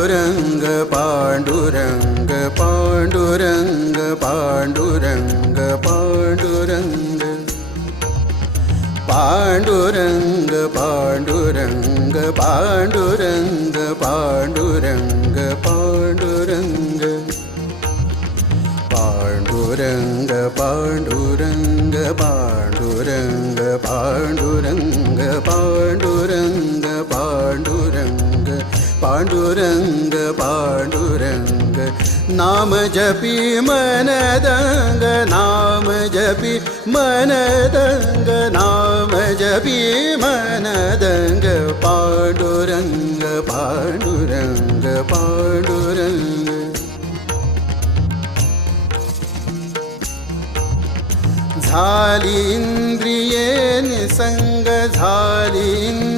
पांडुरंग पांडुरंग पांडुरंग पांडुरंग पांडुरंग पांडुरंग पांडुरंग पांडुरंग पांडुरंग पांडुरंग पांडुरंग पांडुरंग पांडुरंग पांडुरंग पांडुरंग पांडुरंग पांडुरंग पांडुरंग नाम जपी मनदंग नाम जपी मनदंग नाम जपी मनदंग पांडुरंग पांडुरंग पांडुरंग झाली इंद्रिये निसंग झाली